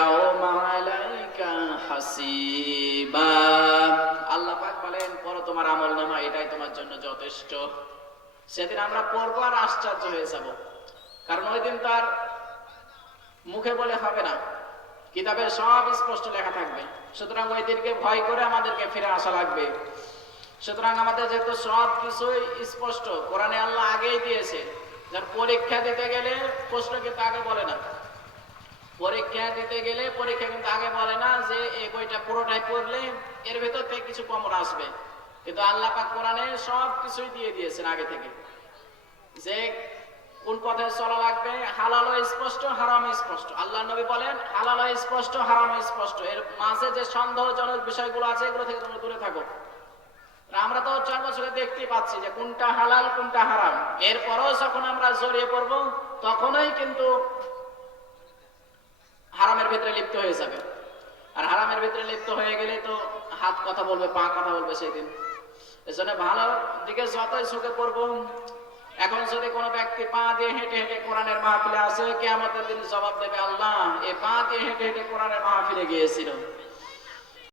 ইয়াউমা আলাইকা হাসিবা। আল্লাহ পাক বলেন পড়ো তোমার আমলনামা, এটাই তোমার জন্য যথেষ্ট। সেদিন আমরা পড়বো আর আশ্চর্য হয়ে যাব, কারণ ওই দিন তার মুখে বলে হবে না, কিতাবে সব স্পষ্ট লেখা থাকবে। সুতরাং ওই দিনকে ভয় করে আমাদেরকে ফিরে আসা লাগবে। সুতরাং আমাদের যেহেতু সব কিছুই স্পষ্ট, কোরআনে আল্লাহ আগেই দিয়েছে। যার পরীক্ষা দিতে গেলে প্রশ্ন কিন্তু আগে বলে না, পরীক্ষা দিতে গেলে পরীক্ষা কিন্তু আগে বলে না যে এই বইটা পুরোটাই পড়লে এর ভেতর থেকে কিছু কমন আসবে। কিন্তু আল্লাহ পাক কোরআনে সব কিছুই দিয়ে দিয়েছেন আগে থেকে, যে কোন পথে চলা লাগবে। হালাল স্পষ্ট, হারাম স্পষ্ট। আল্লাহ নবী বলেন হালাল স্পষ্ট, হারাম স্পষ্ট, এর মাঝে যে সন্দেহজনক বিষয়গুলো আছে এগুলো থেকে তোমরা দূরে থাকো। আমরা তো 4 বছরে দেখতেই পাচ্ছি যে কোনটা হালাল কোনটা হারাম। এরপরও যখন আমরা জড়িয়ে পড়বো তখনই কিন্তু হারামের ভিতরে লিপ্ত হয়ে যাবে। আর হারামের ভিতরে লিপ্ত হয়ে গেলে তো হাত কথা বলবে, পা কথা বলবে সেই দিন। এজন্য ভালো দিকে যতই ঝুঁকে পড়বো। এখন যদি কোনো ব্যক্তি পা দিয়ে হেঁটে হেঁটে কোরআনের মাহফিলে আসে, কিয়ামতের দিন জবাব দেবে আল্লাহ এ পা দিয়ে হেঁটে হেঁটে কোরআনের মাহফিলে গিয়েছিল।